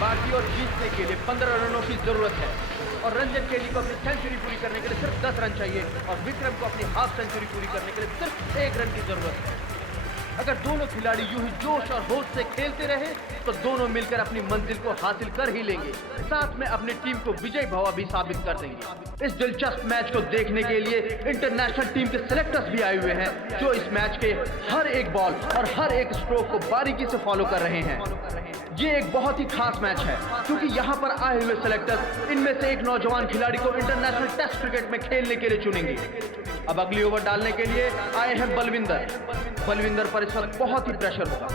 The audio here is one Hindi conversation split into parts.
बाकी और जीतने के लिए 15 रनों की जरूरत है और रंजन केली को अपनी सेंचुरी पूरी करने के लिए सिर्फ 10 रन चाहिए और विक्रम को अपनी हाफ सेंचुरी पूरी करने के लिए सिर्फ 1 रन की जरूरत है। अगर दोनों खिलाड़ी यूं ही जोश और होश से खेलते रहे तो दोनों मिलकर अपनी मंजिल को हासिल कर ही लेंगे, साथ में अपनी टीम को विजयी भवा भी साबित कर देंगे। इस दिलचस्प मैच को देखने के लिए इंटरनेशनल टीम के सेलेक्टर्स भी आए हुए हैं जो इस मैच के हर एक बॉल और हर एक स्ट्रोक को बारीकी से फॉलो कर रहे हैं। ये एक बहुत ही खास मैच है क्योंकि यहाँ पर आए हुए सेलेक्टर्स इनमें से एक नौजवान खिलाड़ी को इंटरनेशनल टेस्ट क्रिकेट में खेलने के लिए चुनेंगे। अब अगली ओवर डालने के लिए आए हैं बलविंदर पर इस वक्त बहुत ही प्रेशर होगा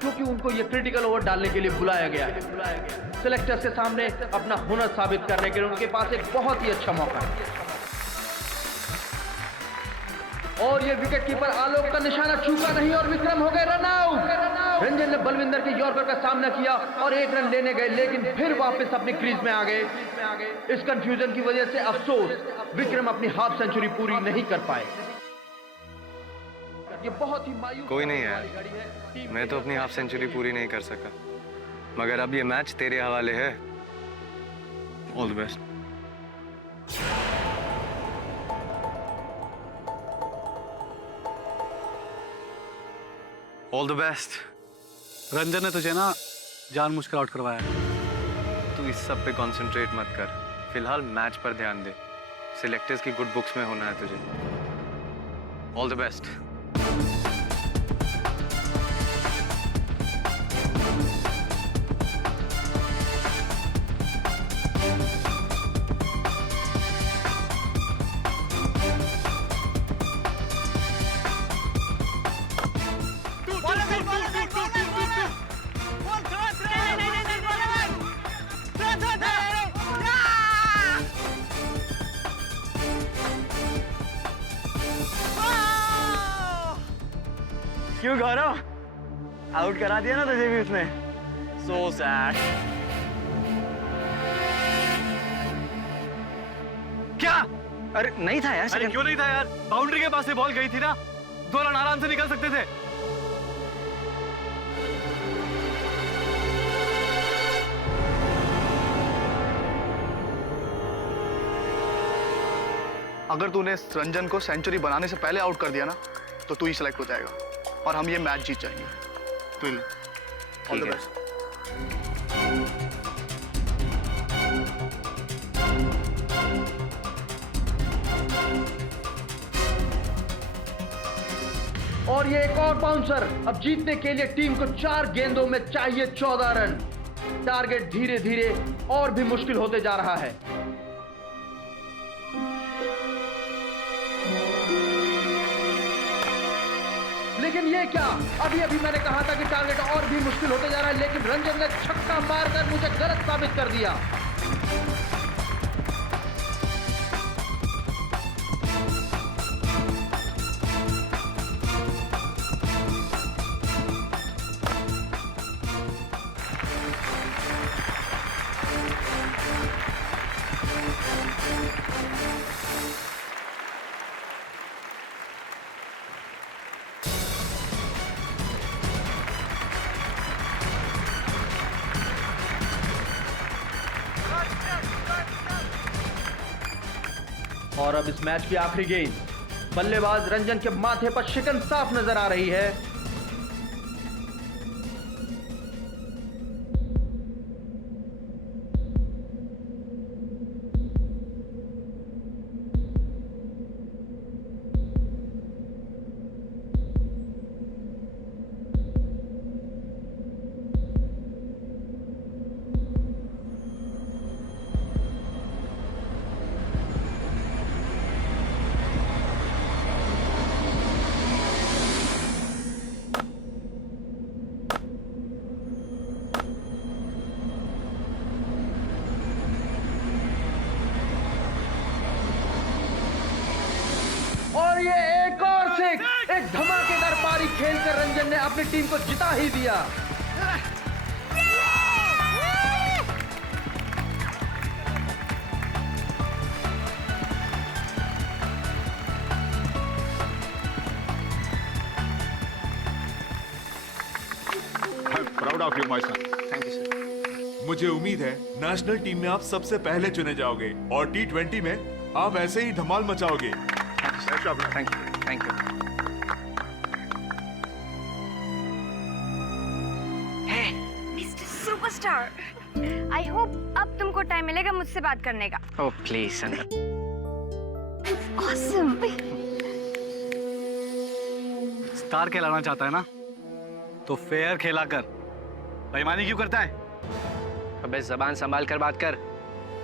क्योंकि उनको ये क्रिटिकल ओवर डालने के लिए बुलाया गया है। सेलेक्टर्स के सामने अपना हुनर साबित करने के लिए उनके पास एक बहुत ही अच्छा मौका है और ये विकेट कीपर आलोक का निशाना चूका नहीं और विक्रम हो गए रन आउट। रंजन ने बलविंदर के यॉर्कर का सामना किया और 1 रन लेने गए लेकिन फिर वापस अपनी क्रीज में आ गए। इस कंफ्यूजन की वजह से अफसोस विक्रम अपनी हाफ सेंचुरी पूरी नहीं कर पाए। ये बहुत ही मायूस कोई नहीं यार, मैं तो अपनी हाफ सेंचुरी पूरी नहीं कर सका, मगर अब ये मैच तेरे हवाले है। All the best. All the best. Ranjan ने तुझे ना जानबूझकर आउट करवाया है। तू इस सब पे कंसंट्रेट मत कर, फिलहाल मैच पर ध्यान दे। सिलेक्टर्स की गुड बुक्स में होना है तुझे। All the best. क्यों गौरव, आउट करा दिया ना तुझे भी उसने। So sad. क्या? अरे नहीं था यार। अरे क्यों नहीं था यार, बाउंड्री के पास से बॉल गई थी ना, 2 रन आराम से निकल सकते थे। अगर तूने रंजन को सेंचुरी बनाने से पहले आउट कर दिया ना तो तू ही सिलेक्ट हो जाएगा और हम ये मैच जीत जाएंगे। तो ऑल द बेस्ट। और ये एक और बाउंसर। अब जीतने के लिए टीम को 4 गेंदों में चाहिए 14 रन। टारगेट धीरे धीरे और भी मुश्किल होते जा रहा है। लेकिन ये क्या, अभी अभी मैंने कहा था कि टारगेट और भी मुश्किल होते जा रहा है, लेकिन रंजन ने छक्का मारकर मुझे गलत साबित कर दिया। और अब इस मैच की आखिरी गेंद। बल्लेबाज रंजन के माथे पर शिकन साफ नजर आ रही है। और ये एक और सिक्स, एक धमाकेदार पारी खेलकर रंजन ने अपनी टीम को जिता ही दिया। I'm proud of you, my son. Thank you sir. मुझे उम्मीद है नेशनल टीम में आप सबसे पहले चुने जाओगे और T20 में आप ऐसे ही धमाल मचाओगे। Thank you. Mister superstar, I hope अब तुमको टाइम मिलेगा मुझसे बात करने का। Oh please Sanjana. Awesome. Star कहलाना चाहता है ना, तो फेयर खेला कर। बेईमानी क्यों करता है? अबे जबान संभाल कर बात कर।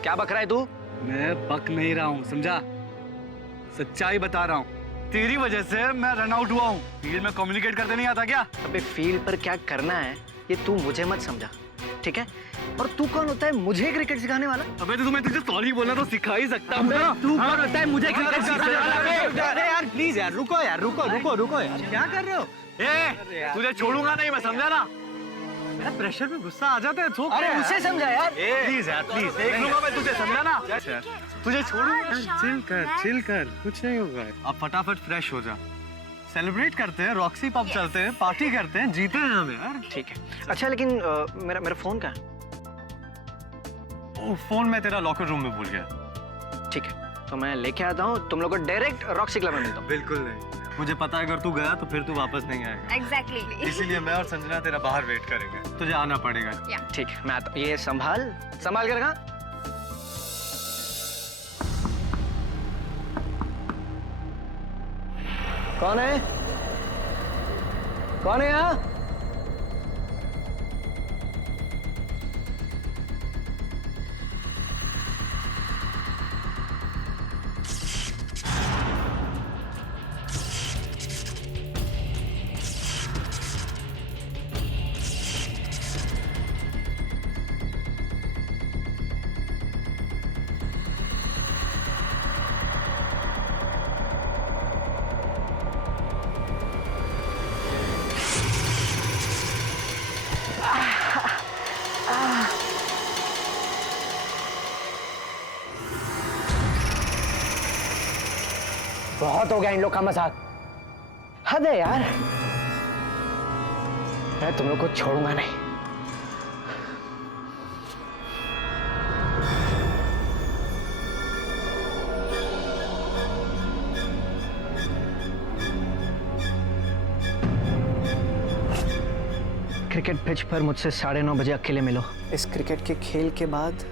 क्या बक रहा है तू? मैं बक नहीं रहा हूँ, समझा? सच्चाई बता रहा हूँ। तेरी वजह से मैं रन आउट हुआ हूँ। फील्ड में कम्युनिकेट करते नहीं आता क्या? अबे फील्ड पर क्या करना है ये तू मुझे मत समझा, ठीक है? और तू कौन होता है मुझे क्रिकेट सिखाने वाला? अबे तो मैं तुझे सॉरी बोलना तो सिखा ही सकता हूँ ना। तू कौन होता है मुझे क्रिकेट सिखाने वाला? अरे यार प्लीज यार, रुको यार, रुको यार, क्या कर रहे हो? ए, तुझे छोड़ूंगा नहीं मैं, समझा ना? यार प्रेशर में गुस्सा आ जाता है। अरे उसे समझा यार। प्लीज यार, प्लीज देख लूंगा मैं तुझे, समझा ना? तुझे छोड़ूंगा। चिल कर, कुछ नहीं होगा। अब फटाफट फ्रेश हो जा। सेलिब्रेट करते हैं, रॉक्सी पब चलते हैं, पार्टी करते हैं, जीते हैं हम यार। ठीक है। अच्छा लेकिन मेरा फोन कहाँ है? फोन मैं तेरा लॉकर रूम में भूल गया। ठीक है, तो मैं लेके आता हूँ, तुम लोग को डायरेक्ट रॉक्सी क्लब में मिलता हूँ। बिल्कुल नहीं, मुझे पता है अगर तू गया तो फिर तू वापस नहीं आएगा। एग्जैक्टली। इसीलिए मैं और संजना तेरा बाहर वेट करेंगे। तुझे आना पड़ेगा। ठीक है, मैं आता हूँ। ये संभाल के रखा। कौन है यहाँ? बहुत हो गया इन लोग का मजाक। हद है यार। मैं तुम लोग को छोड़ूंगा नहीं। क्रिकेट पिच पर मुझसे 9:30 बजे अकेले मिलो। इस क्रिकेट के खेल के बाद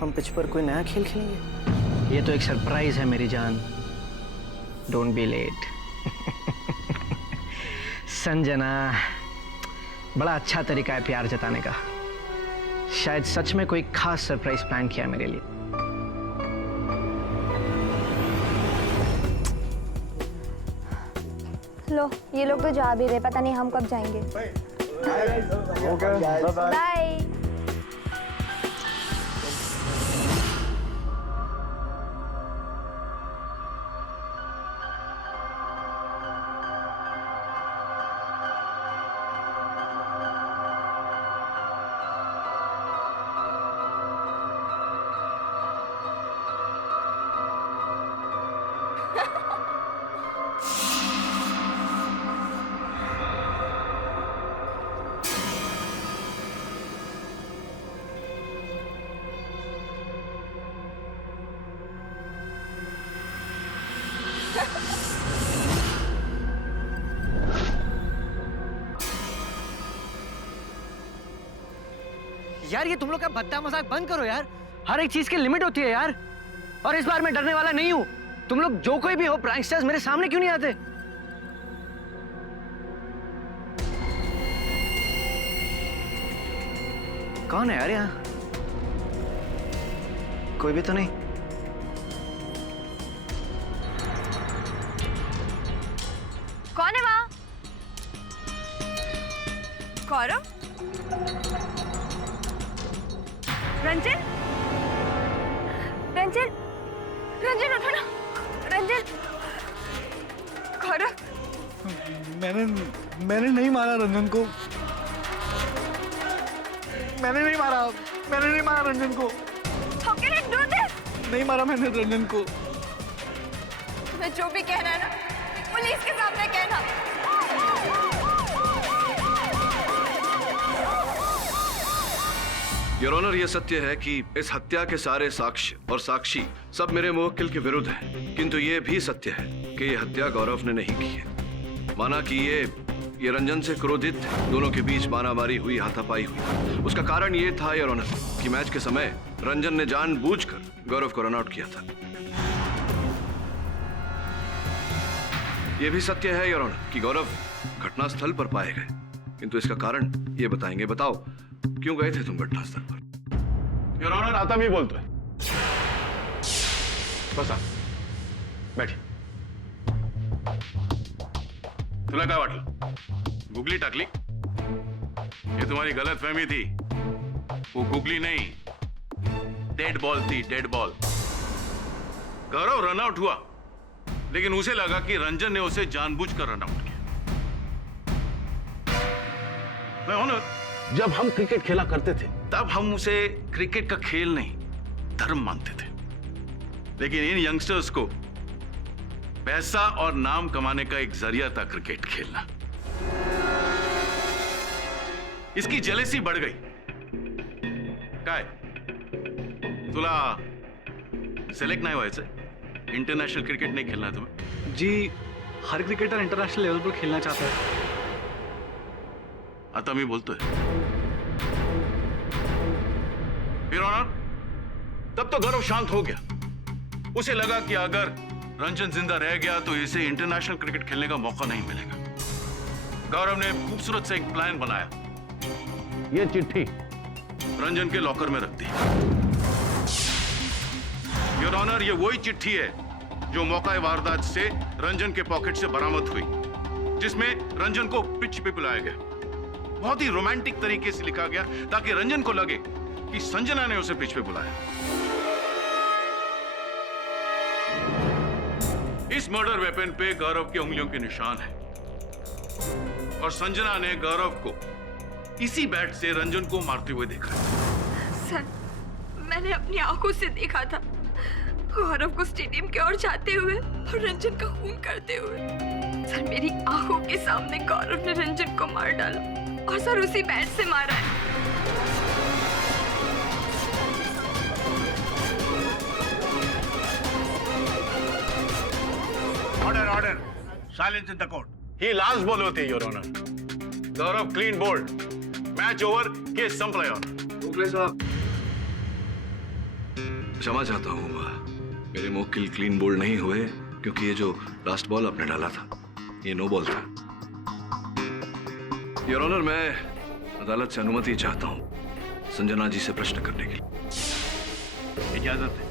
हम पिच पर कोई नया खेल खेलेंगे। ये तो एक सरप्राइज है मेरी जान। Don't be late. संजना, बड़ा अच्छा तरीका है प्यार जताने का। शायद सच में कोई खास सरप्राइज प्लान किया मेरे लिए। लो, ये लोग तो जा भी रहे, पता नहीं हम कब जाएंगे। बाय। यार ये तुम लोग का भद्दा मजाक बंद करो यार। हर एक चीज की लिमिट होती है यार। और इस बार मैं डरने वाला नहीं हूं। तुम लोग जो कोई भी हो, प्रैंकस्टर्स मेरे सामने क्यों नहीं आते? कौन है यार यहाँ? कोई भी तो नहीं। कौन है वहाँ? गौरव? रंजन? रंजन? रंजन उठो ना। रंजन? गौरव? मैंने नहीं मारा रंजन को। मैंने नहीं मारा रंजन को। How can you do this? नहीं मारा मैंने रंजन को। तुम्हें जो भी कहना है ना, पुलिस के सामने कहना। योर ऑनर, यह सत्य है कि इस हत्या के सारे साक्ष्य और साक्षी सब मेरे मुवक्किल के विरुद्ध हैं, किंतु यह भी सत्य है कि यह हत्या गौरव ने नहीं की है। माना कि ये रंजन से क्रोधित थे, दोनों के बीच मारामारी हुई, हाथापाई हुई। उसका कारण ये था योर ऑनर कि मैच के समय रंजन ने जानबूझकर गौरव को रन आउट किया था। यह भी सत्य है योर ऑनर कि गौरव घटनास्थल पर पाए गए, किंतु इसका कारण ये बताएंगे। बताओ, क्यों गए थे तुम घटनास्थल पर? योर ऑनर, आता भी बोलतोय. बसा, बैठी. तुला काय वाटलं? गुगली टाकली? ये तुम्हारी गलतफहमी थी. वो गुगली नहीं, डेड बॉल थी, डेड बॉल. गौरव रन आउट हुआ, लेकिन उसे लगा कि रंजन ने उसे जानबूझकर रन आउट किया. मैं ऑनर, जब हम क्रिकेट खेला करते थे तब हम उसे क्रिकेट का खेल नहीं, धर्म मानते थे. लेकिन इन यंगस्टर्स को पैसा और नाम कमाने का एक जरिया था क्रिकेट खेलना. इसकी जेलेसी बढ़ गई. काय तुला सिलेक्ट नाही व्हायचं? इंटरनॅशनल क्रिकेट नहीं खेलना है तुम्हें? जी, हर क्रिकेटर इंटरनेशनल लेवल पर खेलना चाहता है. आता मी बोलतोय. योर ऑनर, तब तो गौरव शांत हो गया. उसे लगा कि अगर रंजन जिंदा रह गया तो इसे इंटरनेशनल क्रिकेट खेलने का मौका नहीं मिलेगा. गौरव ने खूबसूरत से एक प्लान बनाया. ये चिट्ठी रंजन के लॉकर में रख दी. योर ऑनर, ये वही चिट्ठी है जो मौका वारदात से रंजन के पॉकेट से बरामद हुई, जिसमें रंजन को पिच पे बुलाया गया. बहुत ही रोमांटिक तरीके से लिखा गया ताकि रंजन को लगे कि संजना ने उसे पिच पे बुलाया. इस मर्डर वेपन पे गौरव की उंगलियों के निशान है और संजना ने गौरव को इसी बैट से रंजन को मारते हुए देखा है. सर, मैंने अपनी आंखों से देखा था गौरव को स्टेडियम की ओर जाते हुए और रंजन का खून करते हुए. सर, मेरी आंखों के सामने गौरव ने रंजन को मार डाला और सर उसी बैट से मारा है. Order order silence in the court. ही लास्ट बॉल होती, your honour. Gaurav clean bowled. Match over, case संपला. मुखले साहब, क्षमा चाहता हूँ, मेरे मुवक्किल क्लीन बोल्ड नहीं हुए क्योंकि ये जो लास्ट बॉल आपने डाला था ये नो बॉल था. योर ऑनर, मैं अदालत से अनुमति चाहता हूँ संजना जी से प्रश्न करने के लिए. इजाजत है.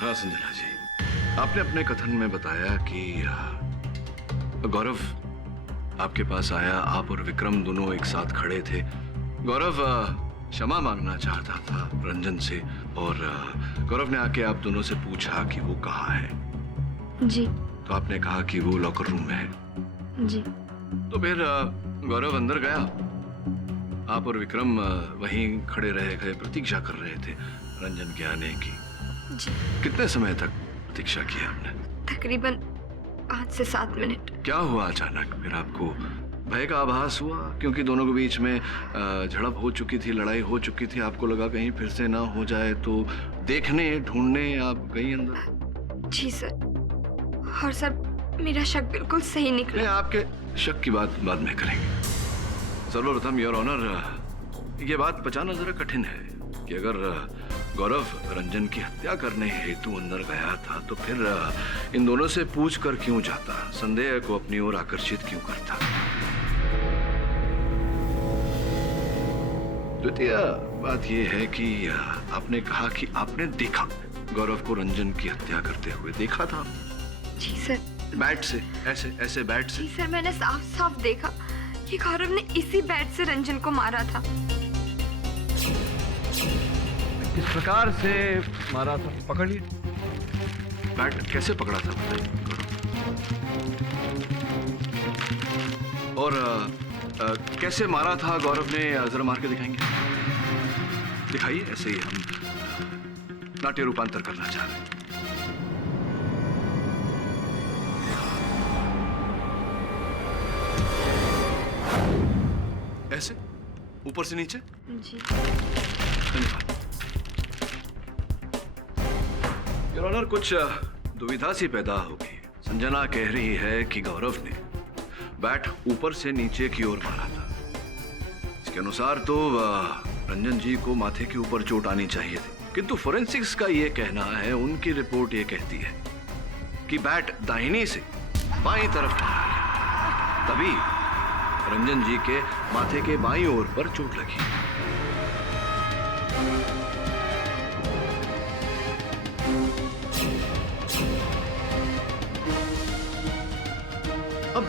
हाँ संजना जी, आपने अपने कथन में बताया कि गौरव आपके पास आया, आप और विक्रम दोनों एक साथ खड़े थे. गौरव क्षमा मांगना चाहता था रंजन से और गौरव ने आके आप दोनों से पूछा कि वो कहाँ है. जी. तो आपने कहा कि वो लॉकर रूम में है. जी. तो फिर गौरव अंदर गया, आप और विक्रम वहीं खड़े रहे गए, प्रतीक्षा कर रहे थे रंजन के आने की. जी. कितने समय तक प्रतीक्षा की आपने? तकरीबन 5 से 7 मिनट. क्या हुआ अचानक? फिर आपको भय का आभास हुआ क्योंकि दोनों के बीच में झड़प हो चुकी थी, लड़ाई हो चुकी थी. आपको लगा कहीं फिर से ना हो जाए, तो देखने ढूंढने आप गई अंदर? जी सर. और सर, मेरा शक बिल्कुल सही निकला. नहीं, आपके शक की बात बाद में करेंगे. सर्वप्रथम योर ऑनर, ये बात पचाना जरा कठिन है कि अगर गौरव रंजन की हत्या करने हेतु अंदर गया था तो फिर इन दोनों से पूछ कर क्यों जाता, संदेह को अपनी ओर आकर्षित क्यों करता. द्वितीय बात यह है कि आपने कहा कि आपने देखा गौरव को रंजन की हत्या करते हुए. देखा था? जी सर. बैट से, ऐसे ऐसे बैट से? जी सर, मैंने साफ साफ देखा कि गौरव ने इसी बैट से रंजन को मारा था. किस प्रकार से मारा था? पकड़ लिए. बैट कैसे पकड़ा था बताइए. और कैसे मारा था गौरव ने, जरा मार के दिखाएंगे? दिखाइए. ऐसे ही हम नाट्य रूपांतर करना चाह रहे हैं. ऐसे ऊपर से नीचे। जी। धन्यवाद। योर ऑनर, कुछ दुविधा सी पैदा हो गई। संजना कह रही है कि गौरव ने बैट ऊपर से नीचे की ओर मारा था। इसके अनुसार तो रंजन जी को माथे के ऊपर चोट आनी चाहिए थी, किंतु फोरेंसिक्स का ये कहना है, उनकी रिपोर्ट ये कहती है कि बैट दाहिनी से बाईं तरफ मारा गया, तभी रंजन जी के माथे के बाईं ओर पर चोट लगी। अब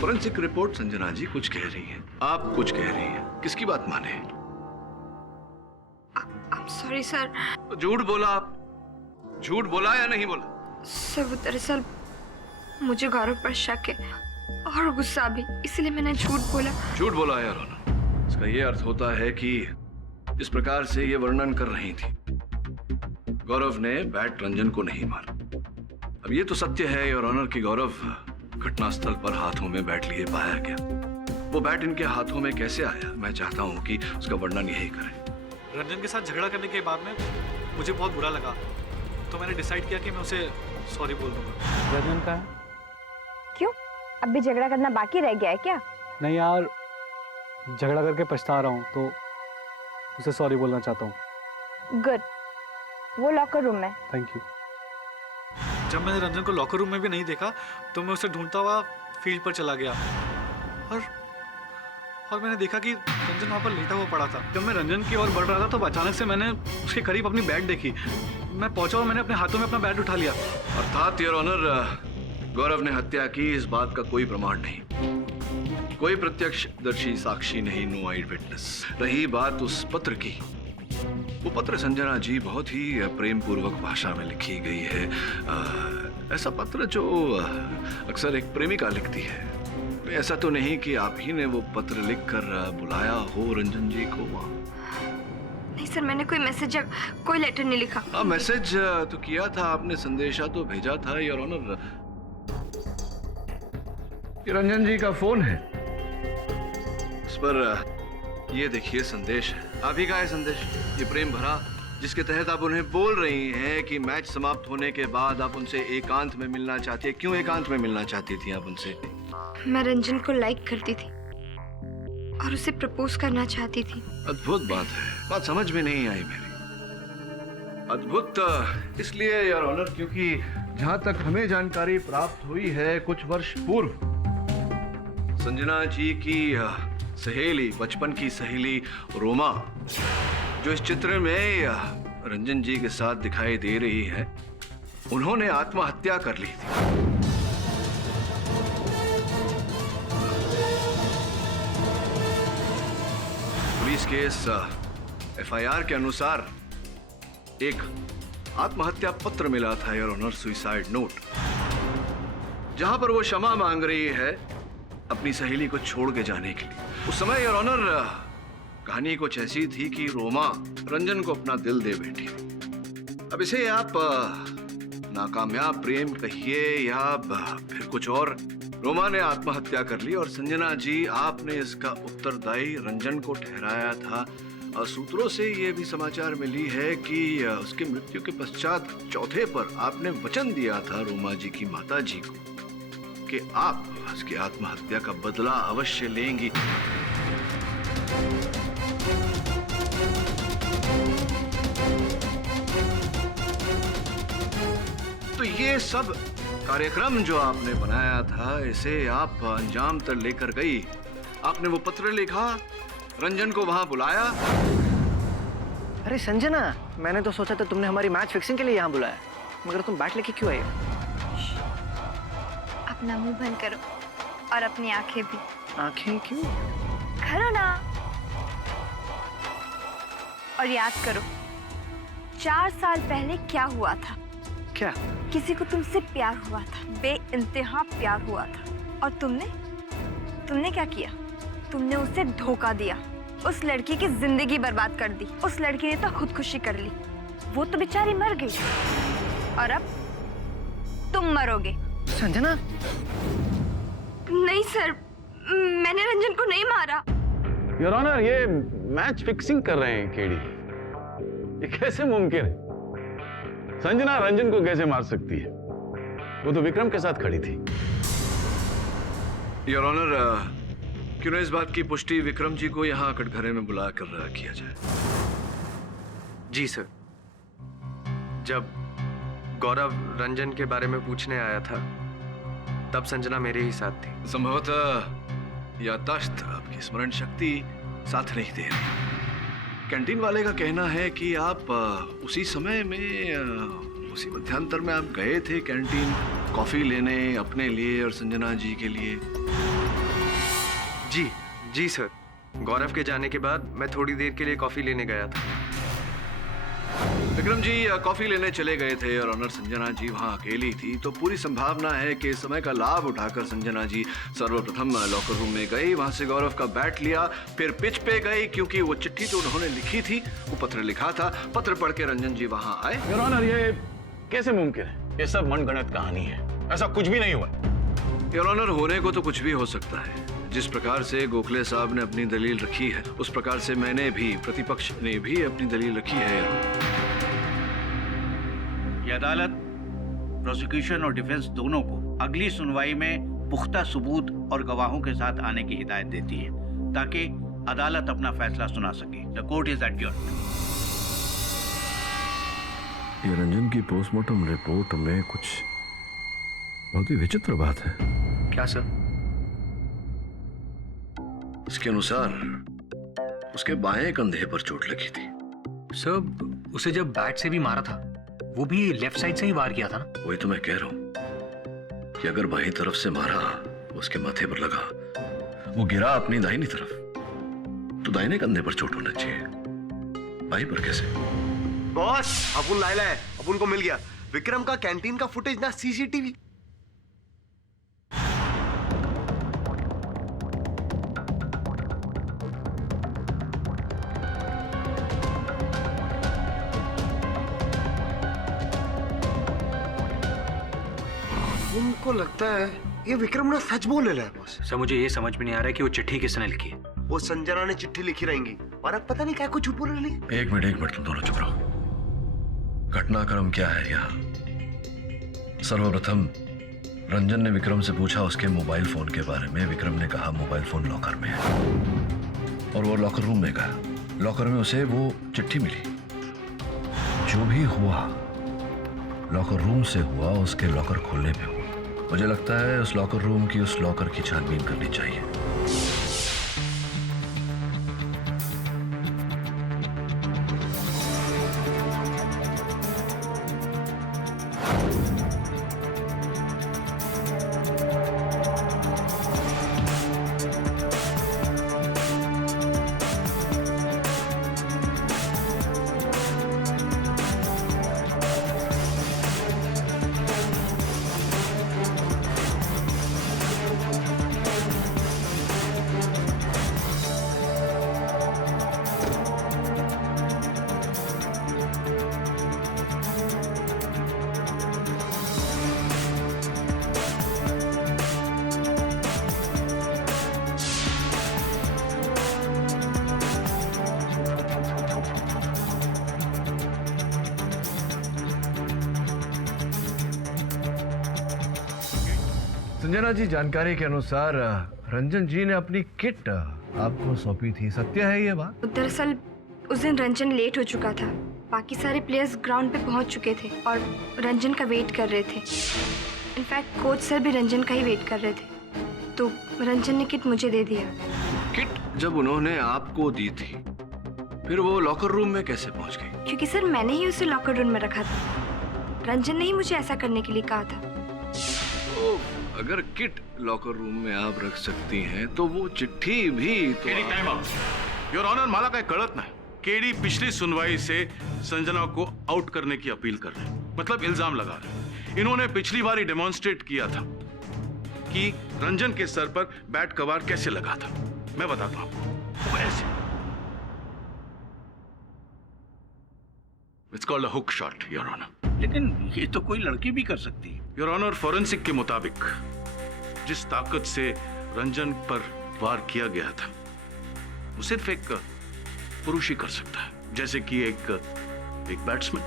फोरेंसिक रिपोर्ट संजना जी कुछ कह रही है, आप कुछ कह रही हैं, किसकी बात माने? Sorry sir. झूठ बोला आप, झूठ बोला या नहीं बोला? सर वो दरअसल मुझे गौरव पर शक है और गुस्सा भी, इसलिए मैंने झूठ बोला। झूठ बोला यार ऑनर। इसका ये अर्थ होता है कि इस प्रकार से ये वर्णन कर रही थी, गौरव ने बैट रंजन को नहीं मारा। अब ये तो सत्य है योर ऑनर कि गौरव घटनास्थल पर हाथों में बैट लिए पाया गया। वो बैट इनके हाथों में कैसे आया, मैं चाहता हूँ कि उसका वर्णन यही करें। रंजन के साथ झगड़ा करने के बाद में मुझे बहुत बुरा लगा, तो मैंने डिसाइड किया कि मैं उसे सॉरी बोल दूंगा। रंजन का क्यों? अब भी झगड़ा करना बाकी रह गया है क्या? नहीं यार, झगड़ा करके पछता रहा हूँ, तो उसे सॉरी बोलना चाहता हूँ। गुड। वो लॉकर रूम में। Thank you. जब मैंने रंजन को लॉकर रूम में भी नहीं देखा, तो मैं उसे ढूंढता हुआ फील्ड पर चला गया और मैंने देखा कि रंजन वहाँ पर लेटा हुआ पड़ा था। जब मैं रंजन की ओर बढ़ रहा था, तो अचानक से मैंने उसके करीब अपनी बैट देखी। मैं पहुंचा और मैंने अपने हाथों में अपना बैट उठा लिया। अर्थात योर ऑनर, गौरव ने हत्या की, इस बात का कोई प्रमाण नहीं, कोई प्रत्यक्षदर्शी साक्षी नहीं, नो आई विटनेस। रही बात उस पत्र की, वो पत्र संजना जी बहुत ही प्रेम पूर्वक भाषा में लिखी गई है। ऐसा पत्र जो अक्सर एक प्रेमिका लिखती है। ऐसा तो नहीं कि आप ही ने वो पत्र लिखकर बुलाया हो रंजन जी को वहाँ? नहीं सर, मैंने कोई मैसेज या कोई लेटर नहीं लिखा। हाँ, मैसेज तो किया था आपने, संदेशा तो भेजा था योर ऑनर। ये रंजन जी का फोन है, इस पर ये देखिए संदेश है। आप ही का है संदेश, ये प्रेम भरा, जिसके तहत आप उन्हें बोल रही हैं कि मैच समाप्त होने के बाद आप उनसे एकांत में मिलना चाहती है। क्यों एकांत में मिलना चाहती थी आप उनसे? मैं रंजन को लाइक करती थी और उसे प्रपोज करना चाहती थी। अद्भुत बात है, बात समझ में नहीं आई मेरी। अद्भुत इसलिए योर ऑनर क्योंकि जहां तक हमें जानकारी प्राप्त हुई है, कुछ वर्ष पूर्व संजना जी की सहेली, बचपन की सहेली रोमा, जो इस चित्र में रंजन जी के साथ दिखाई दे रही है, उन्होंने आत्महत्या कर ली थी। पुलिस के इस एफआईआर के अनुसार एक आत्महत्या पत्र मिला था योर ऑनर, सुसाइड नोट, जहां पर वो क्षमा मांग रही है अपनी सहेली को छोड़ के जाने के लिए। उस समय योर ऑनर कहानी कुछ ऐसी थी कि रोमा रंजन को अपना दिल दे बैठी थी। अब इसे आप नाकामयाब प्रेम कहिए या फिर कुछ और, रोमा ने आत्महत्या कर ली और संजना जी आपने इसका उत्तरदायी रंजन को ठहराया था। सूत्रों से यह भी समाचार मिली है कि उसकी मृत्यु के पश्चात चौथे पर आपने वचन दिया था रोमा जी की माता जी को कि आप उसकी आत्महत्या का बदला अवश्य लेंगी। तो ये सब कार्यक्रम जो आपने बनाया था, इसे आप अंजाम तक लेकर गई। आपने वो पत्र लिखा, रंजन को वहां बुलाया। अरे संजना, मैंने तो सोचा था तुमने हमारी मैच फिक्सिंग के लिए यहाँ बुलाया, मगर तुम बैट लेके क्यों आई हो? अपना मुंह बंद करो और अपनी आंखें भी। आंखें क्यों? करो ना। और याद करो 4 साल पहले क्या हुआ था। क्या? किसी को तुमसे प्यार हुआ था, बेइंतहा प्यार हुआ था, और तुमने क्या किया? तुमने उसे धोखा दिया, उस लड़की की जिंदगी बर्बाद कर दी। उस लड़की ने तो खुदकुशी कर ली, वो तो बेचारी मर गई, और अब तुम मरोगे। संजना? नहीं सर, मैंने रंजन को नहीं मारा। योर ऑनर, ये मैच फिक्सिंग कर रहे हैं केडी। ये कैसे मुमकिन है? संजना रंजन को कैसे मार सकती है? वो तो विक्रम के साथ खड़ी थी। योर ऑनर, क्यों ना इस बात की पुष्टि विक्रम जी को यहाँ कटघरे में बुला कर किया जाए। जी सर। जब गौरव रंजन के बारे में पूछने आया था तब संजना मेरे ही साथ थी। संभवतः याददाश्त, आपकी स्मरण शक्ति साथ नहीं दे रही। कैंटीन वाले का कहना है कि आप उसी समय में, उसी मध्यांतर में आप गए थे कैंटीन कॉफी लेने अपने लिए और संजना जी के लिए। जी सर। गौरव के जाने के बाद मैं थोड़ी देर के लिए कॉफी लेने गया था। विक्रम जी कॉफी लेने चले गए थे और ऑनर संजना जी वहां अकेली थी, तो पूरी संभावना है कि इस समय का लाभ उठाकर संजना जी सर्वप्रथम लॉकर रूम में गई, वहां से गौरव का बैट लिया, फिर पिच पे गई, क्योंकि वो चिट्ठी जो उन्होंने लिखी थी वो पत्र लिखा था। पत्र पढ़ के रंजन जी वहां आए। योर ऑनर, ये कैसे मुमकिन है? ये सब मनगढ़ंत कहानी है, ऐसा कुछ भी नहीं हुआ। योर ऑनर, होने को तो कुछ भी हो सकता है। जिस प्रकार से गोखले साहब ने अपनी दलील रखी है उस प्रकार से मैंने भी, प्रतिपक्ष ने भी अपनी दलील रखी है। ये अदालत प्रोसिक्यूशन और डिफेंस दोनों को अगली सुनवाई में पुख्ता सबूत और गवाहों के साथ आने की हिदायत देती है ताकि अदालत अपना फैसला सुना सके। The court is adjourned. ये रंजन की पोस्टमार्टम रिपोर्ट में कुछ बहुत ही विचित्र बात है। क्या सर? इसके अनुसार उसके बाएं कंधे पर चोट लगी थी। सर, उसे जब बैट से भी मारा था वो भी लेफ्ट साइड से ही वार किया था ना? वही तो मैं कह रहा हूं कि अगर बाएं तरफ से मारा, उसके माथे पर लगा, वो गिरा अपनी दाहिनी तरफ, तो दाहिने कंधे पर चोट होना चाहिए, बाई पर कैसे? बॉस, अपुन लायला है, अपुन को मिल गया विक्रम का कैंटीन का फुटेज ना सीसीटीवी। उनको लगता है ये विक्रम ना सच बोल रहा है बॉस। सर, मुझे ये समझ में नहीं आ रहा है कि वो चिट्ठी किसने लिखी है। वो संजना ने चिट्ठी लिखी रहेंगी और अब पता नहीं क्या कुछ झूठ बोल रही है। एक मिनट तुम दोनों चुप रहो। घटनाक्रम क्या है यहाँ? सर्वप्रथम रंजन ने विक्रम से पूछा उसके मोबाइल फोन के बारे में। विक्रम ने कहा मोबाइल फोन लॉकर में है और वो लॉकर रूम में गया। लॉकर में उसे वो चिट्ठी मिली। जो भी हुआ लॉकर रूम से हुआ, उसके लॉकर खोलने पे हुआ। मुझे लगता है उस लॉकर रूम की, उस लॉकर की छानबीन करनी चाहिए। संजना जी, जानकारी के अनुसार रंजन जी ने अपनी किट आपको सौंपी थी, सत्य है ये बात? दरअसल उस दिन रंजन लेट हो चुका था। बाकी सारे प्लेयर्स ग्राउंड पे पहुंच चुके थे और रंजन का वेट कर रहे थे। इनफैक्ट कोच सर भी रंजन का ही वेट कर रहे थे, तो रंजन ने किट मुझे दे दिया। किट जब उन्होंने आपको दी थी फिर वो लॉकर रूम में कैसे पहुंच गई? क्योंकि सर मैंने ही उसे लॉकर रूम में रखा था। रंजन ने ही मुझे ऐसा करने के लिए कहा था। तो अगर किट लॉकर रूम में आप रख सकती हैं तो वो चिट्ठी भी तो केडी, टाइम आउट। योर ऑनर, मला काय कळत नाही। केडी पिछली सुनवाई से संजना को आउट करने की अपील कर रहे हैं, मतलब इल्जाम लगा रहे हैं। इन्होंने पिछली बार ही डेमोन्स्ट्रेट किया था कि रंजन के सर पर बैट कवर कैसे लगा था। मैं बताता हूं आपको, वो ऐसे। It's called a hook shot, your honour. लेकिन ये तो कोई लड़की भी कर सकती है। योर ऑनर, फोरेंसिक के मुताबिक जिस ताकत से रंजन पर वार किया गया था वो सिर्फ एक पुरुष ही कर सकता है, जैसे कि एक बैट्समैन।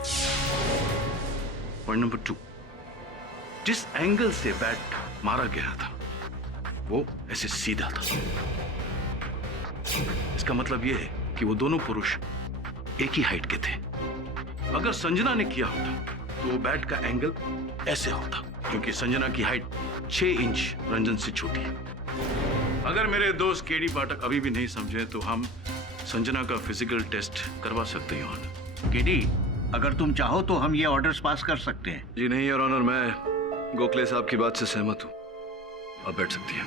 पॉइंट नंबर 2, जिस एंगल से बैट मारा गया था वो ऐसे सीधा था। इसका मतलब यह है कि वो दोनों पुरुष एक ही हाइट के थे। अगर संजना ने किया होता तो वो बैट का एंगल ऐसे होता, क्योंकि संजना की हाइट 6 इंच रंजन से छोटी है। अगर मेरे दोस्त केडी पाठक अभी भी नहीं समझे तो हम संजना का फिजिकल टेस्ट करवा सकते हैं। ऑनर केडी, अगर तुम चाहो तो हम ये ऑर्डर्स पास कर सकते हैं। जी नहीं योर ऑनर, मैं गोखले साहब की बात से सहमत हूँ। आप बैठ सकती हैं।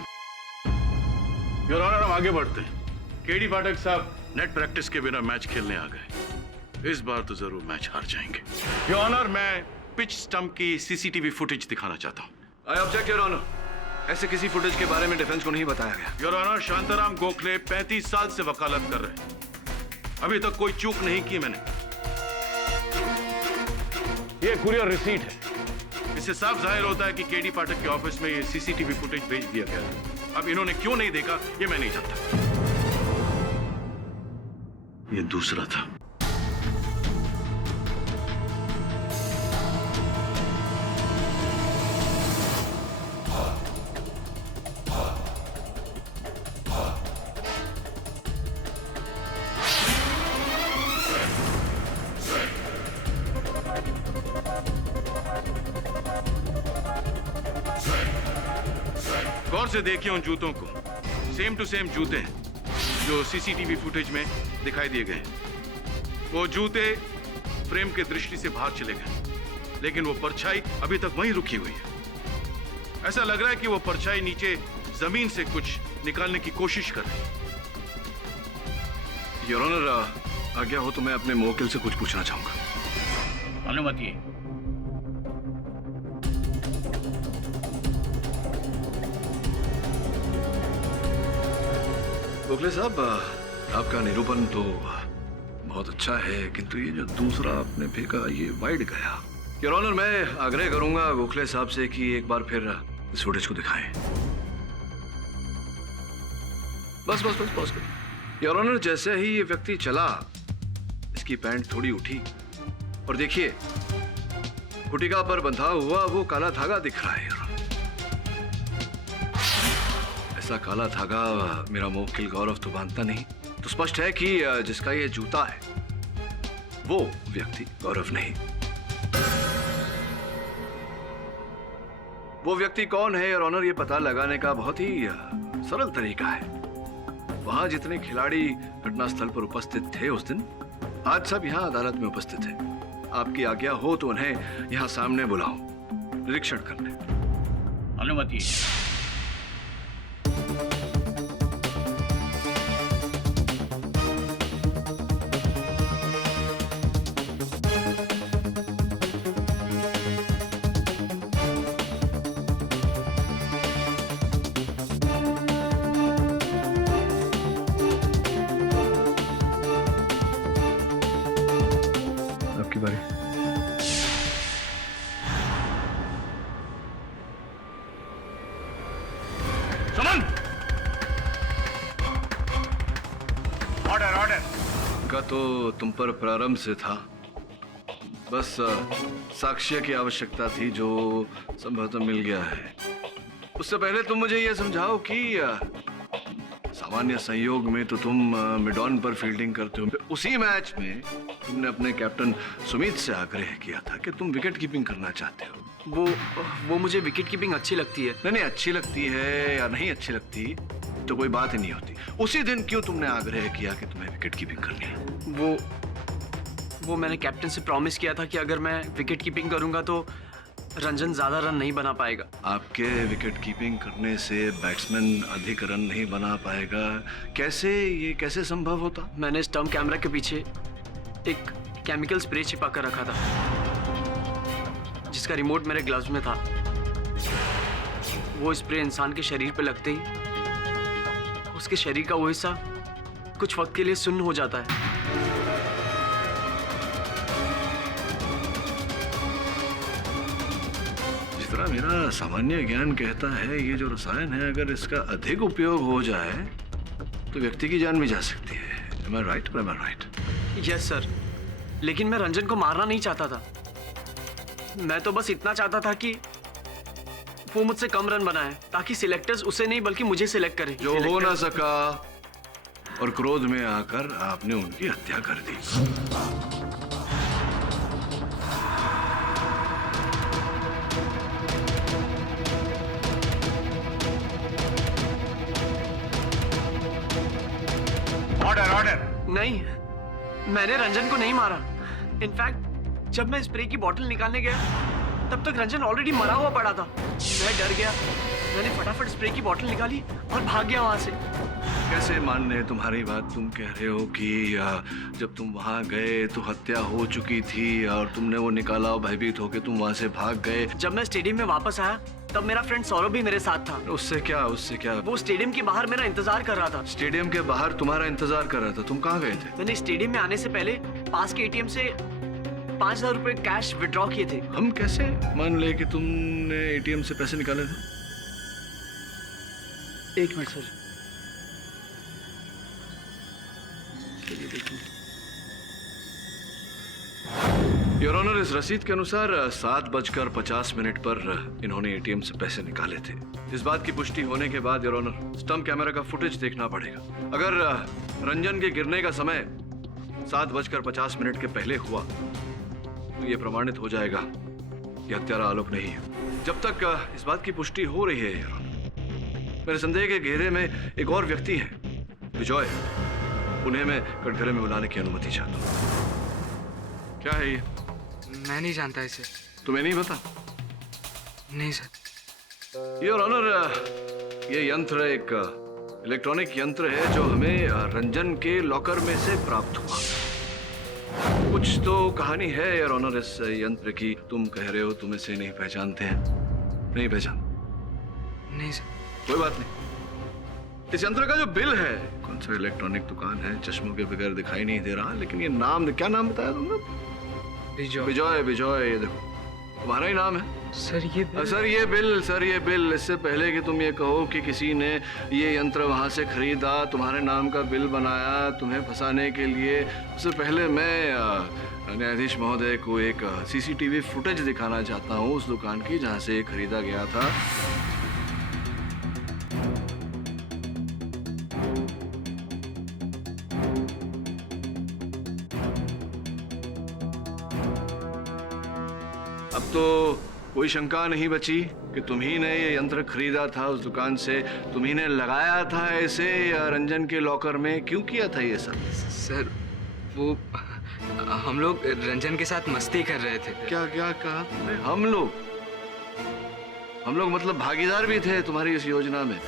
योर ऑनर, हम आगे बढ़ते हैं। केडी पाठक साहब नेट प्रैक्टिस के बिना मैच खेलने आ गए। इस बार तो जरूर मैच हार जाएंगे। योर ऑनर, मैं पिच स्टंप की सीसीटीवी फुटेज दिखाना चाहता हूँ। आई ऑब्जेक्ट योर ऑनर, ऐसे किसी फुटेज के बारे में डिफेंस को नहीं बताया गया। योर ऑनर, शांताराम गोखले 35 साल से वकालत कर रहे हैं, अभी तक कोई चूक नहीं की मैंने। ये कुरियर रिसीट है, इससे साफ जाहिर होता है कि केडी पाठक के ऑफिस में ये सीसीटीवी फुटेज भेज दिया गया है। अब इन्होंने क्यों नहीं देखा ये मैं नहीं जानता। ये दूसरा था। गौर से देखिए उन जूतों को, सेम टू सेम जूते हैं जो सीसीटीवी फुटेज में दिखाई दिए गए। वो जूते फ्रेम के दृष्टि से बाहर चले गए, लेकिन वो परछाई अभी तक वहीं रुकी हुई है। ऐसा लग रहा है कि वो परछाई नीचे जमीन से कुछ निकालने की कोशिश कर रही है। योर ऑनर, आज्ञा हो तो मैं अपने मुवक्किल से कुछ पूछना चाहूंगा। अनुमति है। गोखले साहब, आपका निरूपण तो बहुत अच्छा है, किंतु ये जो दूसरा आपने फेंका ये वाइड गया। योर ऑनर, मैं आग्रह करूंगा गोखले साहब से कि एक बार फिर इस फुटेज को दिखाएं। बस बस बस बस। योर ऑनर, जैसे ही ये व्यक्ति चला इसकी पैंट थोड़ी उठी और देखिए गुटिका पर बंधा हुआ वो काला धागा दिख रहा है। ऐसा काला धागा मेरा मुवक्किल गौरव तो बांधता नहीं, तो स्पष्ट है कि जिसका ये जूता है वो व्यक्ति गौरव नहीं। वो व्यक्ति कौन है योर ऑनर, ये पता लगाने का बहुत ही सरल तरीका है। वहां जितने खिलाड़ी घटनास्थल पर उपस्थित थे उस दिन, आज सब यहाँ अदालत में उपस्थित हैं। आपकी आज्ञा हो तो उन्हें यहाँ सामने बुलाओ निरीक्षण करने। अनुमति। आपकी बारी। समन! Order order. का तो तुम पर प्रारंभ से था, बस साक्ष्य की आवश्यकता थी जो संभवतः मिल गया है। उससे पहले तुम मुझे यह समझाओ कि सामान्य संयोग में तो तुम मिड ऑन पर फील्डिंग करते हो। उसी मैच में तुमने अपने कैप्टन सुमित से आग्रह किया था कि तुम विकेट कीपिंग करना चाहते हो। वो मुझे विकेट कीपिंग अच्छी लगती है। नहीं, अच्छी लगती है या नहीं अच्छी लगती तो कोई बात ही नहीं होती। उसी दिन क्यों तुमने आग्रह किया कि तुम्हें विकेट कीपिंग करनी है? वो मैंने कैप्टन से प्रॉमिस किया था कि अगर मैं विकेट कीपिंग करूंगा तो रंजन ज्यादा रन नहीं बना पाएगा। आपके विकेट कीपिंग करने से बैट्समैन अधिक रन नहीं बना पाएगा, ये कैसे संभव होता? मैंने स्टंप कैमरा के पीछे एक केमिकल स्प्रे छिपा कर रखा था जिसका रिमोट मेरे ग्लव्स में था। वो स्प्रे इंसान के शरीर पे लगते ही उसके शरीर का वो हिस्सा कुछ वक्त के लिए सुन्न हो जाता है। जिस तरह मेरा सामान्य ज्ञान कहता है, ये जो रसायन है अगर इसका अधिक उपयोग हो जाए तो व्यक्ति की जान भी जा सकती है। Am I right or am I right? Yes sir, लेकिन मैं रंजन को मारना नहीं चाहता था। मैं तो बस इतना चाहता था कि वो मुझसे कम रन बनाए ताकि सिलेक्टर्स उसे नहीं बल्कि मुझे सिलेक्ट करें। जो हो ना सका और क्रोध में आकर आपने उनकी हत्या कर दी। Order order. नहीं, मैंने रंजन को नहीं मारा। इनफैक्ट जब मैं स्प्रे की बोतल निकालने गया तब तक रंजन ऑलरेडी मरा हुआ पड़ा था। मैं डर गया, मैंने फटाफट स्प्रे की बोतल निकाली और भाग गया वहां से। कैसे मानने तुम्हारी बात? तुम कह रहे हो कि जब तुम वहां गए तो हत्या हो चुकी थी और तुमने वो निकाला और भयभीत होकर तुम वहां से भाग गए। जब मैं स्टेडियम में वापस आया तब मेरा फ्रेंड सौरभ भी मेरे साथ था। उससे क्या? उससे क्या? वो स्टेडियम के बाहर मेरा इंतजार कर रहा था। स्टेडियम के बाहर तुम्हारा इंतजार कर रहा था? तुम कहाँ गए थे? मैंने स्टेडियम में आने से पहले पास के एटीएम से 5,000 रुपए कैश विड्रॉ किए थे। हम कैसे मान ले कि तुमने एटीएम से पैसे निकाले थे? 1 मिनट सर, चलिए देखिए। योर ऑनर, इस रसीद के अनुसार 7:50 पर इन्होंने एटीएम से पैसे निकाले थे। इस बात की पुष्टि होने के बाद योर ऑनर स्टंप कैमरा का फुटेज देखना पड़ेगा। अगर रंजन के गिरने का समय 7:50 के पहले हुआ तो ये प्रमाणित हो जाएगा कि हत्यारा आलोक नहीं है। जब तक इस बात की पुष्टि हो रही है योर ऑनर, मेरे संदेह के घेरे में एक और व्यक्ति है, विजय। उन्हें मैं कटघरे में बुलाने की अनुमति चाहता हूँ। क्या है ये? मैं नहीं जानता इसे। तुम्हें नहीं पता? नहीं सर। योर ऑनर, ये यंत्र एक इलेक्ट्रॉनिक यंत्र है जो हमें रंजन के लॉकर में से प्राप्त हुआ। कुछ तो कहानी है योर ऑनर इस यंत्र की। तुम कह रहे हो तुम इसे नहीं पहचानते हैं? नहीं पहचान? नहीं सर। कोई बात नहीं। इस यंत्र का जो बिल है, कौन सा इलेक्ट्रॉनिक दुकान है, चश्मों के बगैर दिखाई नहीं दे रहा, लेकिन ये नाम, क्या नाम बताया तुमने? विजय। विजय, ये देखो तुम्हारा ही नाम है। सर ये बिल इससे पहले कि तुम ये कहो कि किसी ने ये यंत्र वहां से खरीदा, तुम्हारे नाम का बिल बनाया तुम्हें फंसाने के लिए, उससे पहले मैं न्यायाधीश महोदय को एक सीसीटीवी फुटेज दिखाना चाहता हूँ उस दुकान की जहाँ से ये खरीदा गया था। अब तो कोई शंका नहीं बची कि तुम्ही ने ये यंत्र खरीदा था उस दुकान से, तुम्ही ने लगाया था इसे या रंजन के लॉकर में? क्यों किया था ये सब? सर वो हम लोग रंजन के साथ मस्ती कर रहे थे। क्या क्या कहा तुमने? हम लोग मतलब भागीदार भी थे तुम्हारी इस योजना में?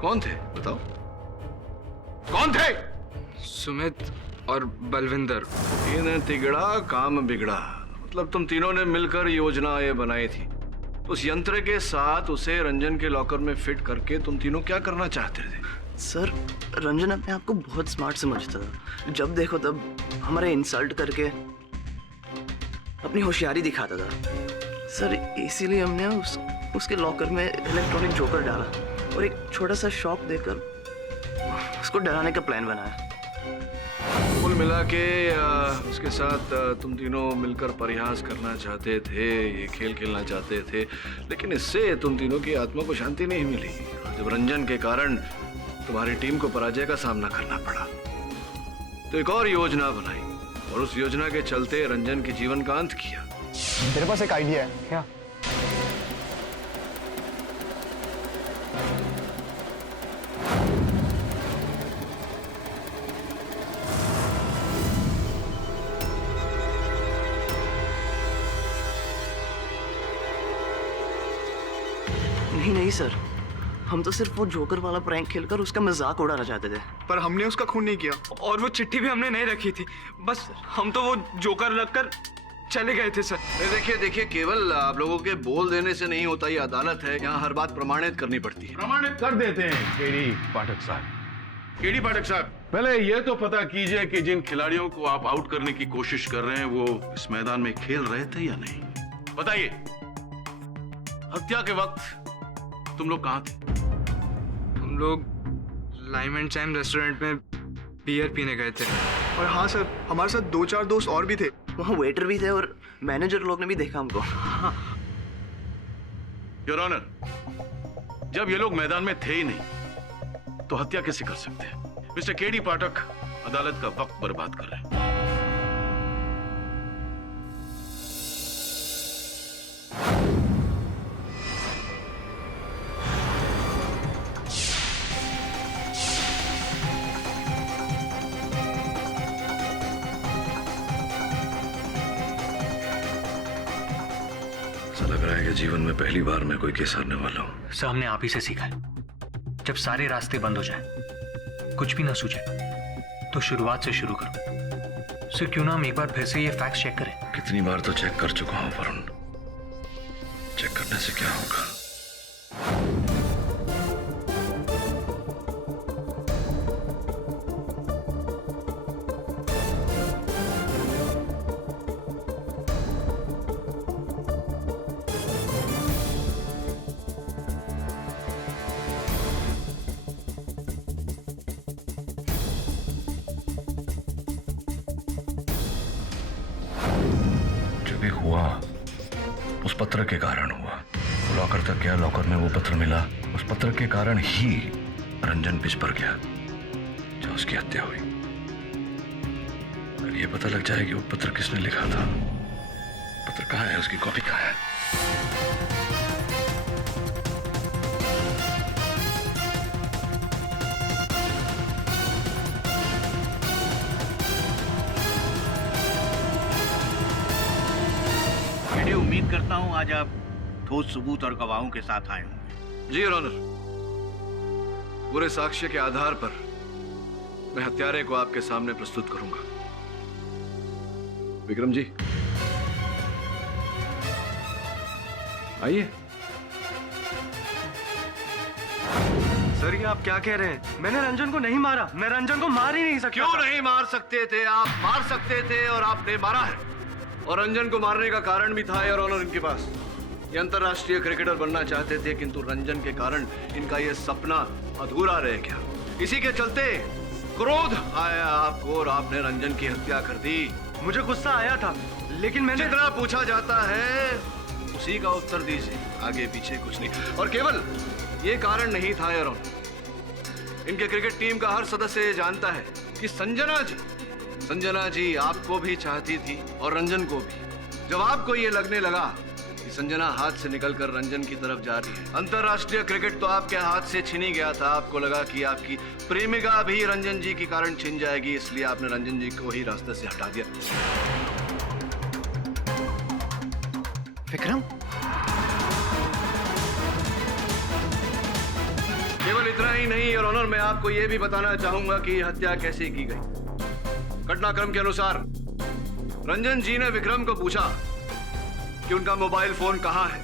कौन थे बताओ, कौन थे? सुमित और बलविंदर। तीन तिगड़ा काम बिगड़ा, मतलब तुम तीनों ने मिलकर योजना ये बनाई थी। उस यंत्र के साथ उसे रंजन के लॉकर में फिट करके तुम तीनों क्या करना चाहते थे? सर, रंजन अपने आप को बहुत स्मार्ट समझता था। जब देखो तब हमारे इंसल्ट करके अपनी होशियारी दिखाता था। सर, इसीलिए हमने उसके लॉकर में इलेक्ट्रॉनिक जोकर डाला और एक छोटा सा शॉक देकर उसको डराने का प्लान बनाया। कुल मिला के उसके साथ तुम तीनों मिलकर प्रयास करना चाहते थे, ये खेल खेलना चाहते थे, लेकिन इससे तुम तीनों की आत्मा को शांति नहीं मिली। जब रंजन के कारण तुम्हारी टीम को पराजय का सामना करना पड़ा तो एक और योजना बनाई और उस योजना के चलते रंजन के जीवन का अंत किया। मेरे पास एक आइडिया है। क्या? नहीं सर, हम तो सिर्फ वो जोकर वाला प्रैंक खेलकर उसका मजाक उड़ाना चाहते थे। पर हमने उसका खून नहीं किया और वो चिट्ठी भी हमने नहीं रखी थी, बस हम तो वो जोकर लगकर चले गए थे सर। देखिए केवल आप लोगों के बोल देने से नहीं होता, ये अदालत है, यहाँ हर बात प्रमाणित करनी पड़ती है। प्रमाणित कर देते हैं केडी पाठक साहब। केडी पाठक साहब, पहले ये तो पता कीजिए कि जिन खिलाड़ियों को आप आउट करने की कोशिश कर रहे हैं वो इस मैदान में खेल रहे थे या नहीं, बताइए। हत्या के वक्त तुम लोग कहाँ थे? हम लोग लाइम एंड चैम रेस्टोरेंट में बियर पीने गए थे। और हाँ सर, हमारे साथ 2-4 दोस्त और भी थे। वहाँ वेटर भी थे और मैनेजर लोग ने भी देखा हमको। योर ऑनर, जब ये लोग मैदान में थे ही नहीं तो हत्या कैसे कर सकते हैं? मिस्टर केडी पाठक अदालत का वक्त बर्बाद कर रहे हैं। ऐसा लग रहा है कि जीवन में पहली बार मैं कोई केस हारने वाला हूँ। सामने आप ही से सीखा है। जब सारे रास्ते बंद हो जाए, कुछ भी ना सूझे, तो शुरुआत से शुरू करो। सर क्यों ना हम एक बार फिर से ये फैक्ट्स चेक करें? कितनी बार तो चेक कर चुका हूँ वरुण। चेक करने से क्या होगा? हुआ उस पत्र के कारण हुआ। लॉकर तक गया, लॉकर में वो पत्र मिला। उस पत्र के कारण ही रंजन पिच पर गया जो उसकी हत्या हुई। अगर ये पता लग जाए कि वो पत्र किसने लिखा था, पत्र कहाँ है, उसकी कॉपी कहाँ है? उम्मीद करता हूं आज आप ठोस सबूत और गवाहों के साथ आए होंगे। जी योर ऑनर, पूरे साक्ष्य के आधार पर मैं हत्यारे को आपके सामने प्रस्तुत करूंगा। विक्रम जी आइए। सर ये आप क्या कह रहे हैं? मैंने रंजन को नहीं मारा। मैं रंजन को मार ही नहीं सकता। क्यों नहीं मार सकते थे? आप मार सकते थे और आपने मारा है। और रंजन को मारने का कारण भी था योर ऑनर इनके पास। ये अंतरराष्ट्रीय क्रिकेटर बनना चाहते थे, किंतु रंजन के कारण इनका ये सपना अधूरा रह गया। इसी के चलते क्रोध आया आपको और आपने रंजन की हत्या कर दी। मुझे गुस्सा आया था, लेकिन मैंने जितना पूछा जाता है उसी का उत्तर दीजिए, आगे पीछे कुछ नहीं। और केवल ये कारण नहीं था योर ऑनर, इनके क्रिकेट टीम का हर सदस्य ये जानता है कि संजना जी आपको भी चाहती थी और रंजन को भी। जब आपको ये लगने लगा कि संजना हाथ से निकलकर रंजन की तरफ जा रही है, अंतरराष्ट्रीय क्रिकेट तो आपके हाथ से छीनी गया था। आपको लगा कि आपकी प्रेमिका भी रंजन जी के कारण छिन जाएगी, इसलिए आपने रंजन जी को ही रास्ते से हटा दिया। विक्रम, केवल इतना ही नहीं और ऑनर, मैं आपको यह भी बताना चाहूंगा कि हत्या कैसे की गई। घटनाक्रम के अनुसार रंजन जी ने विक्रम को पूछा कि उनका मोबाइल फोन कहाँ है,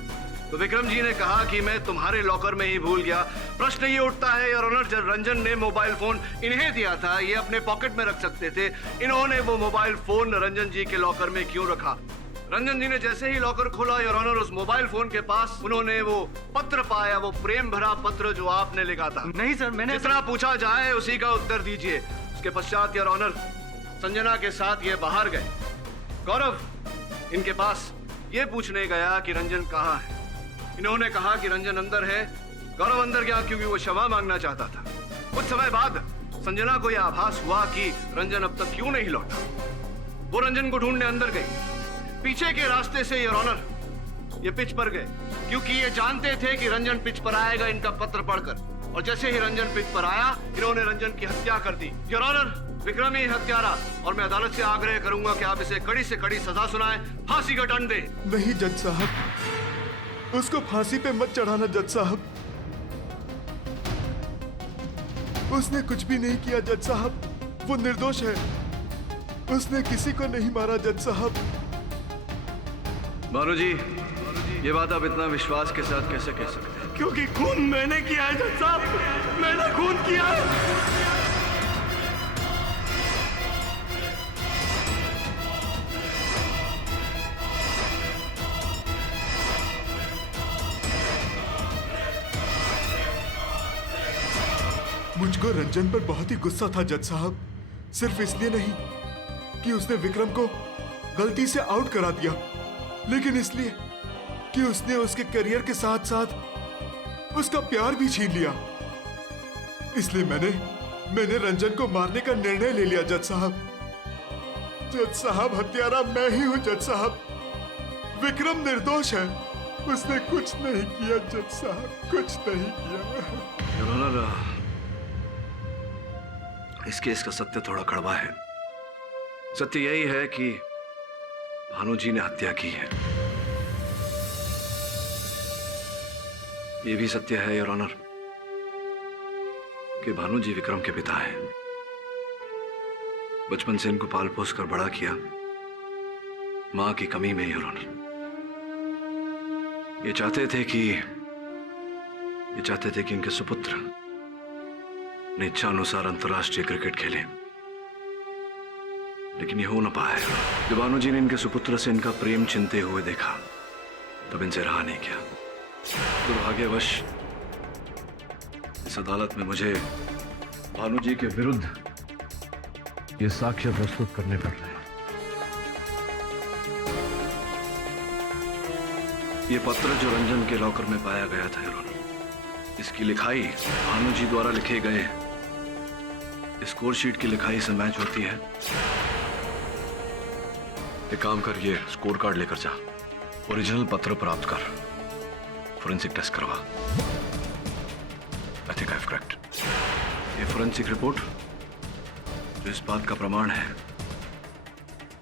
तो विक्रम जी ने कहा कि मैं तुम्हारे लॉकर में ही भूल गया। प्रश्न ये उठता है योर ऑनर, जब रंजन ने मोबाइल फोन इन्हें दिया था, ये अपने पॉकेट में रख सकते थे, इन्होंने वो मोबाइल फोन रंजन जी के लॉकर में क्यों रखा? रंजन जी ने जैसे ही लॉकर खोला योर ऑनर, उस मोबाइल फोन के पास उन्होंने वो पत्र पाया, वो प्रेम भरा पत्र जो आपने लिखा था। नहीं सर, मैंने जितना पूछा जाए उसी का उत्तर दीजिए। उसके पश्चात योर ऑनर संजना के साथ ये बाहर गए। गौरव इनके पास ये पूछने गया कि रंजन कहाँ है। इन्होंने कहा कि रंजन अंदर है। गौरव अंदर गया क्योंकि वो क्षमा मांगना चाहता था। कुछ समय बाद संजना को यह आभास हुआ कि रंजन अब तक क्यों नहीं लौटा। वो रंजन को ढूंढने अंदर गई। पीछे के रास्ते से योर ऑनर ये पिच पर गए क्योंकि ये जानते थे कि रंजन पिच पर आएगा इनका पत्र पढ़कर। और जैसे ही रंजन पिच पर आया, इन्होंने रंजन की हत्या कर दी। योर ऑनर, विक्रम ही हत्यारा, और मैं अदालत से आग्रह करूंगा कि आप इसे कड़ी से कड़ी सजा सुनाएं, फांसी का दंड दें। नहीं जज साहब, उसको फांसी पे मत चढ़ाना जज साहब। उसने कुछ भी नहीं किया जज साहब, वो निर्दोष है। उसने किसी को नहीं मारा जज साहब। भानु जी, ये बात आप इतना विश्वास के साथ कैसे कह सकते हैं? क्योंकि खून मैंने किया है जज साहब, मैंने खून किया है। मुझको रंजन पर बहुत ही गुस्सा था जज साहब। सिर्फ इसलिए नहीं कि उसने विक्रम को गलती से आउट करा दिया, लेकिन इसलिए कि उसने उसके करियर के साथ साथ उसका प्यार भी छीन लिया। इसलिए मैंने रंजन को मारने का निर्णय ले लिया जज साहब। जज साहब, हत्यारा मैं ही हूं जज साहब। विक्रम निर्दोष है, उसने कुछ नहीं किया जज साहब, कुछ नहीं किया। योर ऑनर, इस केस का सत्य थोड़ा कड़वा है। सत्य यही है कि भानु जी ने हत्या की है। यह भी सत्य है योर ऑनर कि भानु जी विक्रम के पिता हैं। बचपन से इनको पाल पोस कर बड़ा किया, मां की कमी में योर ऑनर। ये चाहते थे कि इनके सुपुत्र अपनी इच्छा अनुसार अंतर्राष्ट्रीय क्रिकेट खेले, लेकिन ये हो न पाया। जब भानु जी ने इनके सुपुत्र से इनका प्रेम छिनते हुए देखा तब इनसे रहा नहीं गया। दुर्भाग्यवश इस अदालत में मुझे भानु जी के विरुद्ध ये साक्ष्य प्रस्तुत करने पड़ रहे हैं। ये पत्र जो रंजन के लॉकर में पाया गया था योर ऑनर, इसकी लिखाई भानु जी द्वारा लिखे गए स्कोर शीट की लिखाई से मैच होती है। एक काम कर, ये स्कोर कार्ड लेकर जा, ओरिजिनल पत्र प्राप्त कर, फोरेंसिक टेस्ट करवा। I think I have cracked. ये फोरेंसिक रिपोर्ट जो इस बात का प्रमाण है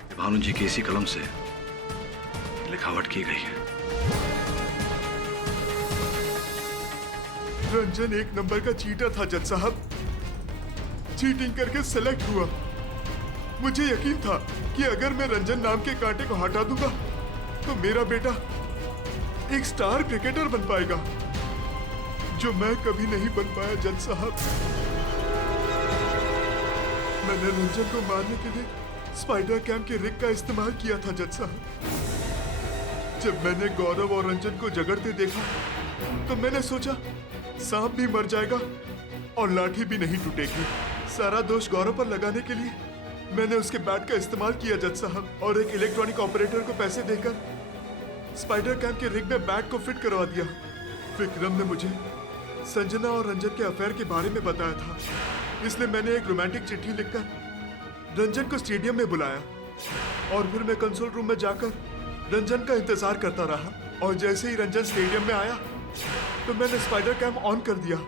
कि भानु जी की इसी कलम से लिखावट की गई है। रंजन एक नंबर का चीटर था जज साहब। चीटिंग करके सेलेक्ट हुआ। मुझे यकीन था कि अगर मैं रंजन नाम के कांटे को हटा दूंगा तो मेरा बेटा एक स्टार क्रिकेटर बन पाएगा, जो मैं कभी नहीं बन पाया जज साहब। मैंने रंजन को मारने के लिए स्पाइडर कैम के रिग का इस्तेमाल किया था जज साहब। जब मैंने गौरव और रंजन को झगड़ते देखा तो मैंने सोचा सांप भी मर जाएगा और लाठी भी नहीं टूटेगी। सारा दोष गौरव पर लगाने के लिए मैंने उसके बैट का इस्तेमाल किया जज साहब, और एक इलेक्ट्रॉनिक ऑपरेटर को पैसे देकर स्पाइडर कैम के रिग में बैट को फिट करवा दिया। विक्रम ने मुझे संजना और रंजन के अफेयर के बारे में बताया था, इसलिए मैंने एक रोमांटिक चिट्ठी लिखकर रंजन को स्टेडियम में बुलाया और फिर मैं कंसोल रूम में जाकर रंजन का इंतजार करता रहा। और जैसे ही रंजन स्टेडियम में आया तो मैंने स्पाइडर कैम ऑन कर दिया।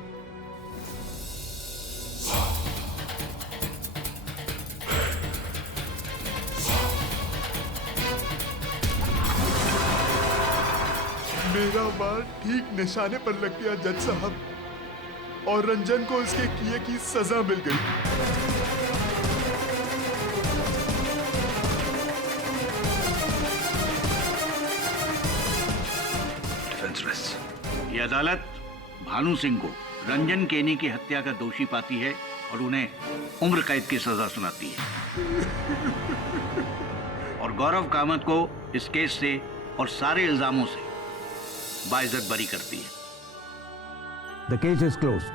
मेरा वार ठीक निशाने पर लग गया जज साहब, और रंजन को उसके किए की सजा मिल गई। ये अदालत भानु सिंह को रंजन केनी की हत्या का दोषी पाती है और उन्हें उम्र कैद की सजा सुनाती है, और गौरव कामत को इस केस से और सारे इल्जामों से बाइज्जत बरी करती है। The case is closed.